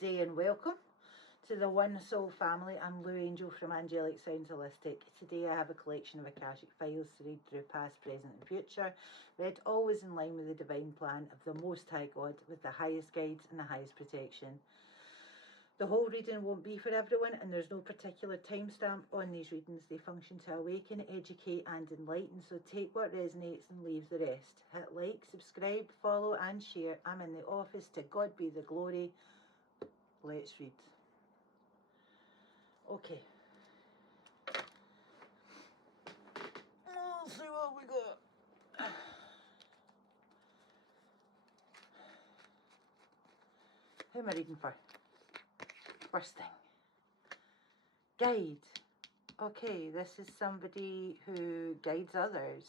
day and welcome to the One Soul family. I'm Lou Angel from Angelic Sounds Holistic. Today I have a collection of Akashic files to read through past, present and future, read always in line with the divine plan of the Most High God, with the highest guides and the highest protection. The whole reading won't be for everyone, and there's no particular timestamp on these readings. They function to awaken, educate and enlighten, so take what resonates and leave the rest. Hit like, subscribe, follow and share. I'm in the office. To God be the glory. Let's read. Okay. Let's see what we got. Who am I reading for? First thing. Guide. Okay, this is somebody who guides others.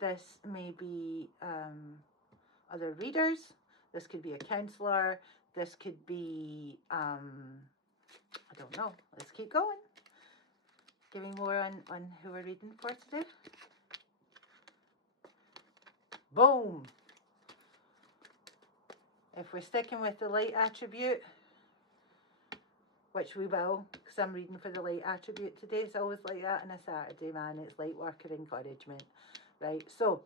This may be other readers. This could be a counselor. This could be, I don't know. Let's keep going. Give me more on who we're reading for today. Boom. If we're sticking with the light attribute, which we will, because I'm reading for the light attribute today. It's always like that on a Saturday, man. It's light work or encouragement. Right, so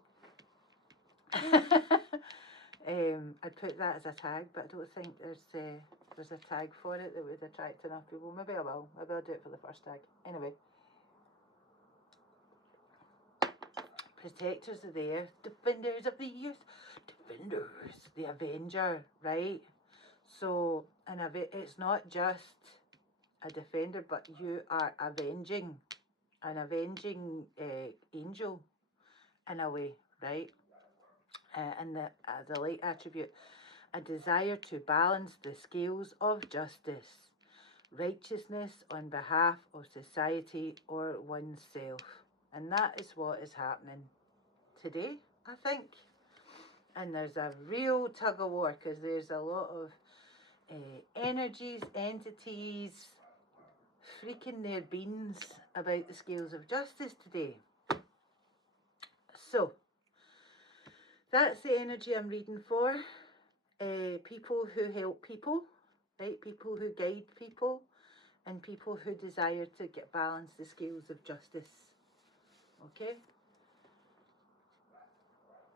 I'd put that as a tag, but I don't think there's a tag for it that would attract enough people. Maybe I will. Maybe I'll do it for the first tag. Anyway. Protectors are there. Defenders of the earth. Defenders. The Avenger, right? So, it's not just a defender, but you are avenging. An avenging angel, in a way, right? And the light attribute, a desire to balance the scales of justice, righteousness on behalf of society or oneself. And that is what is happening today, I think. And there's a real tug of war, because there's a lot of energies, entities, freaking their beans about the scales of justice today. So, that's the energy I'm reading for. People who help people, right? People who guide people, and people who desire to balance the scales of justice. Okay?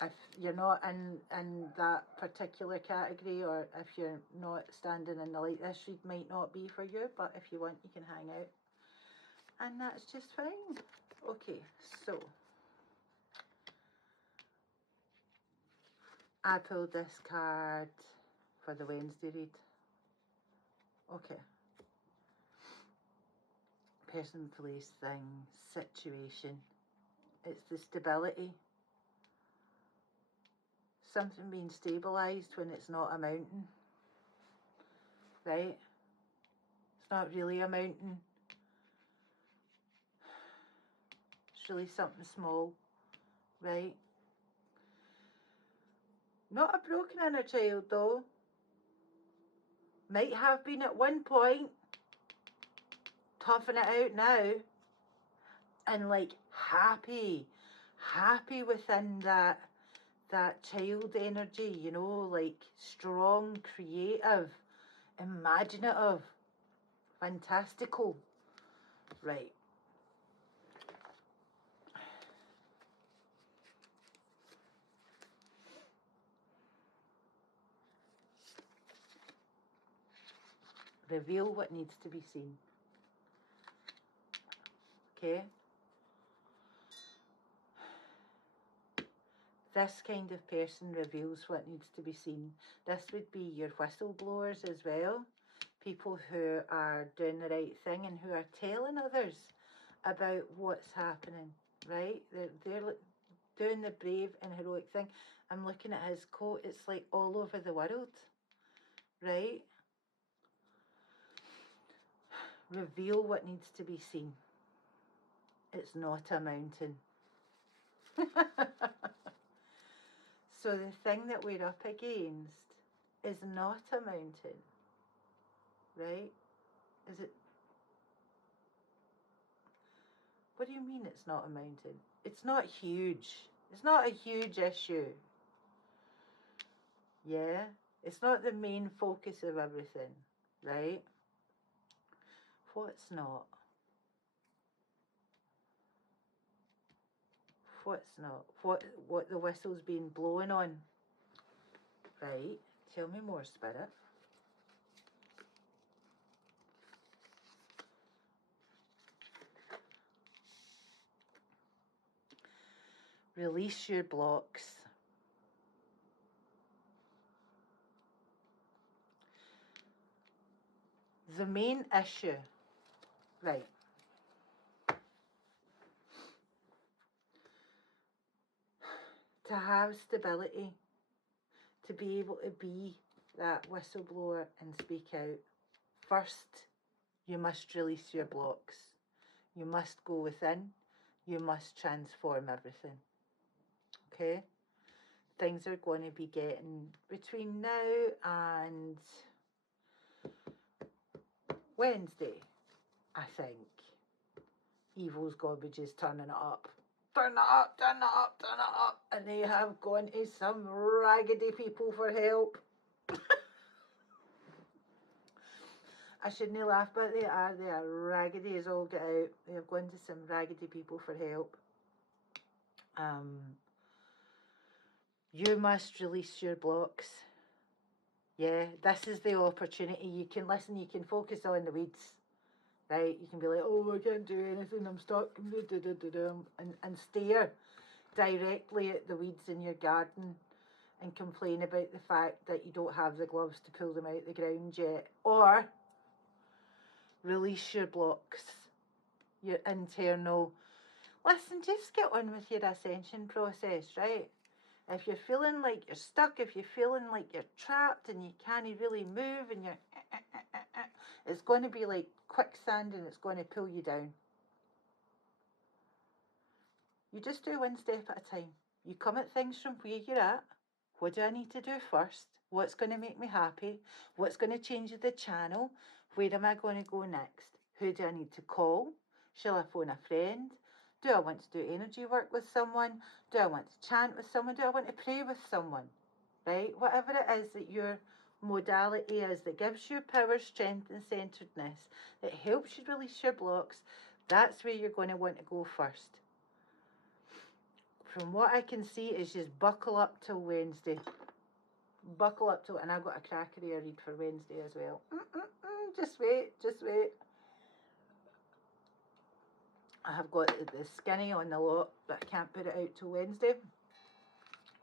If you're not in that particular category, or if you're not standing in the light, this read might not be for you, but if you want, you can hang out. And that's just fine. Okay, so I pulled this card for the Wednesday read. Okay. Person, place, thing, situation. It's the stability. Something being stabilised when it's not a mountain. Right? It's not really a mountain. It's really something small. Right? Not a broken inner child though. Might have been at one point. Toughing it out now. And like happy within that child energy, you know, like strong, creative, imaginative, fantastical. Right. Reveal what needs to be seen. Okay? This kind of person reveals what needs to be seen. This would be your whistleblowers as well. People who are doing the right thing and who are telling others about what's happening, right? They're doing the brave and heroic thing. I'm looking at his quote. It's like all over the world, right? Reveal what needs to be seen. It's not a mountain. So the thing that we're up against is not a mountain, right? Is it? What do you mean it's not a mountain? It's not huge. It's not a huge issue. Yeah? It's not the main focus of everything, right? What's not? What's not? What the whistle's been blowing on? Right? Tell me more, Spirit. Release your blocks. The main issue, right? To have stability, to be able to be that whistleblower and speak out, first, you must release your blocks. You must go within. You must transform everything. Okay? Things are going to be getting between now and Wednesday, I think. Evil's Garbage is turning it up. Turn it up, turn it up, turn it up. And they have gone to some raggedy people for help. I shouldn't laugh, but they are raggedy as all get out. They have gone to some raggedy people for help. You must release your blocks. Yeah, this is the opportunity. You can listen, you can focus on the weeds. Right? You can be like, oh, I can't do anything, I'm stuck, and stare directly at the weeds in your garden and complain about the fact that you don't have the gloves to pull them out the ground yet. Or release your blocks, your internal. Listen, just get on with your ascension process, right? If you're feeling like you're stuck, if you're feeling like you're trapped and you can't really move and you're it's going to be like quicksand and it's going to pull you down. You just do one step at a time. You come at things from where you're at. What do I need to do first? What's going to make me happy? What's going to change the channel? Where am I going to go next? Who do I need to call? Shall I phone a friend? Do I want to do energy work with someone? Do I want to chant with someone? Do I want to pray with someone? Right? Whatever it is that your modality is that gives you power, strength and centeredness, that helps you release your blocks, that's where you're going to want to go first. From what I can see is just buckle up till Wednesday. Buckle up till, and I've got a crackery I read for Wednesday as well. Just wait, just wait. I have got the skinny on the lot, but I can't put it out till Wednesday.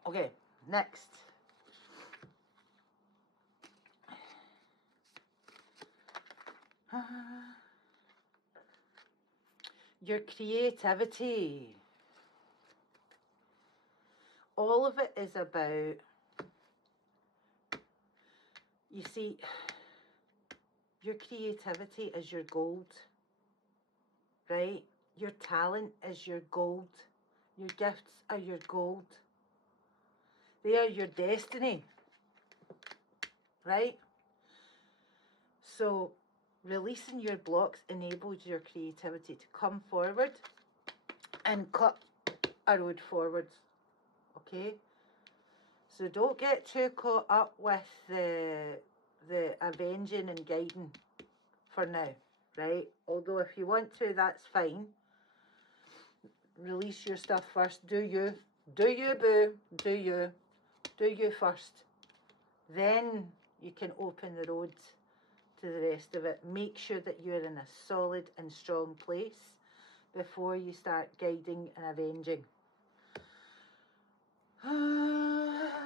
Okay, next. Your creativity. All of it is about, you see, your creativity is your gold, right? Your talent is your gold. Your gifts are your gold. They are your destiny, right? So releasing your blocks enables your creativity to come forward and cut a road forward, okay? So don't get too caught up with the avenging and guiding for now, right? Although if you want to, that's fine. Release your stuff first. Do you, boo. Do you first. Then you can open the road to the rest of it. Make sure that you're in a solid and strong place before you start guiding and avenging. Here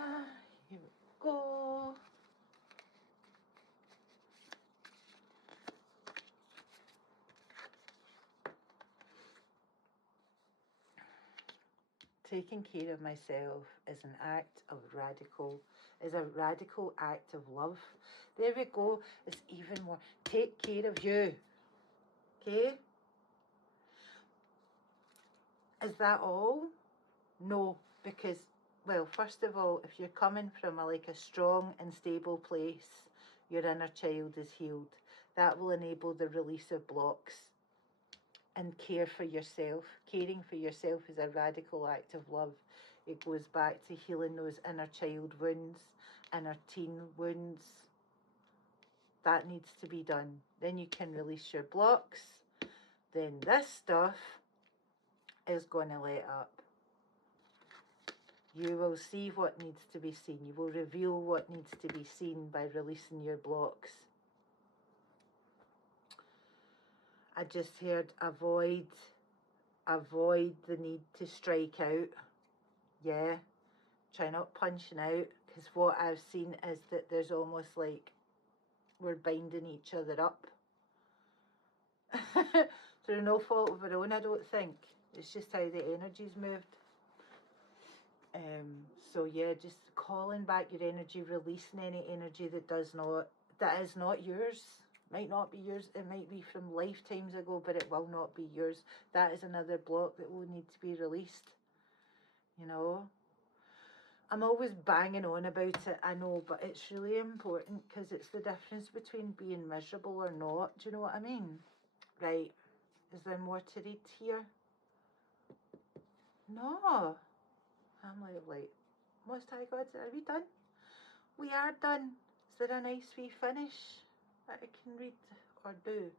we go. Taking care of myself is a radical act of love. There we go. It's even more. Take care of you. Okay? Is that all? No, because, well, first of all, if you're coming from a strong and stable place, your inner child is healed. That will enable the release of blocks and care for yourself. Caring for yourself is a radical act of love. It goes back to healing those inner child wounds inner teen wounds. That needs to be done. Then you can release your blocks. Then this stuff is going to let up. You will see what needs to be seen. You will reveal what needs to be seen by releasing your blocks. I just heard avoid the need to strike out. Yeah, try not punching out, because what I've seen is that there's almost like we're binding each other up. Through no fault of our own, I don't think. It's just how the energy's moved. So yeah, just calling back your energy, releasing any energy that is not yours. Might not be yours. It might be from lifetimes ago, but it will not be yours. That is another block that will need to be released. You know, I'm always banging on about it, I know, but it's really important, because it's the difference between being miserable or not. Do you know what I mean? Right. Is there more to read here? No. I'm like, Most High God, are we done? We are done. Is there a nice wee finish that I can read or do?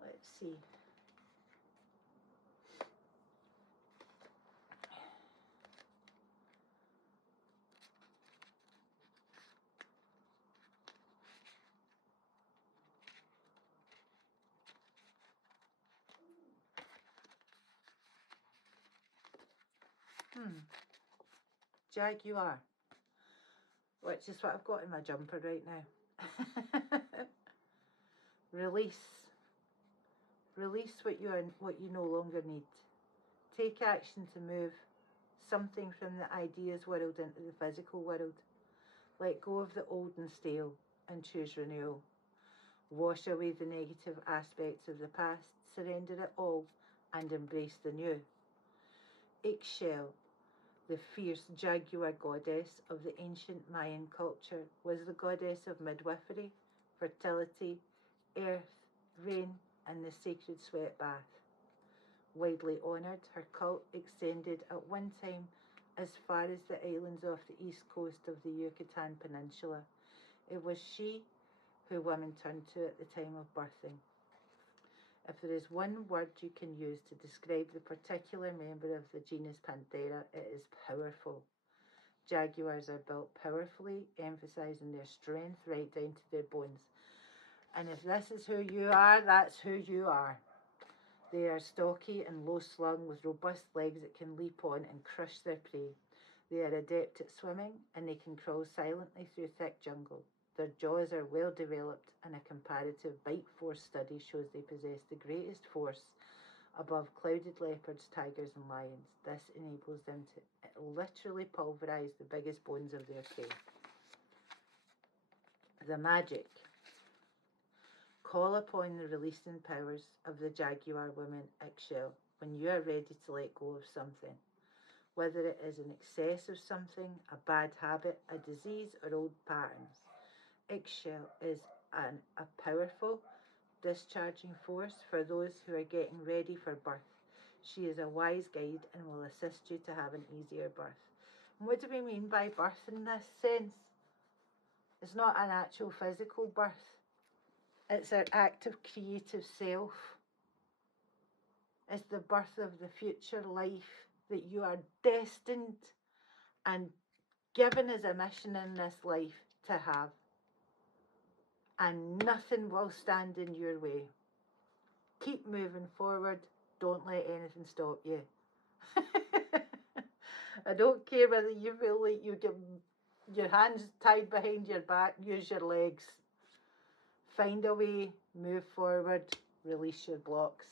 Let's see. Jaguar, which is what I've got in my jumper right now. Release. Release what you no longer need. Take action to move something from the ideas world into the physical world. Let go of the old and stale and choose renewal. Wash away the negative aspects of the past, surrender it all, and embrace the new. Ixchel, the fierce jaguar goddess of the ancient Mayan culture, was the goddess of midwifery, fertility, earth, rain, and the sacred sweat bath. Widely honoured, her cult extended at one time as far as the islands off the east coast of the Yucatan Peninsula. It was she who women turned to at the time of birthing. If there is one word you can use to describe the particular member of the genus Panthera, it is powerful. Jaguars are built powerfully, emphasising their strength right down to their bones. And if this is who you are, that's who you are. They are stocky and low-slung with robust legs that can leap on and crush their prey. They are adept at swimming, and they can crawl silently through thick jungle. Their jaws are well developed, and a comparative bite force study shows they possess the greatest force above clouded leopards, tigers, and lions. This enables them to literally pulverize the biggest bones of their prey. The magic. Call upon the releasing powers of the Jaguar woman Ixchel when you are ready to let go of something. Whether it is an excess of something, a bad habit, a disease, or old patterns. Ixchel is a powerful discharging force for those who are getting ready for birth. She is a wise guide and will assist you to have an easier birth. And what do we mean by birth in this sense? It's not an actual physical birth. It's our active creative self. It's the birth of the future life that you are destined and given as a mission in this life to have. And nothing will stand in your way. Keep moving forward. Don't let anything stop you. I don't care whether you feel like you get your hands tied behind your back, use your legs. Find a way, move forward, release your blocks.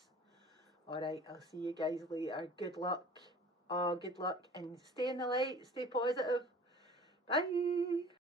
Alright, I'll see you guys later. Good luck. Oh, good luck. And stay in the light, stay positive. Bye.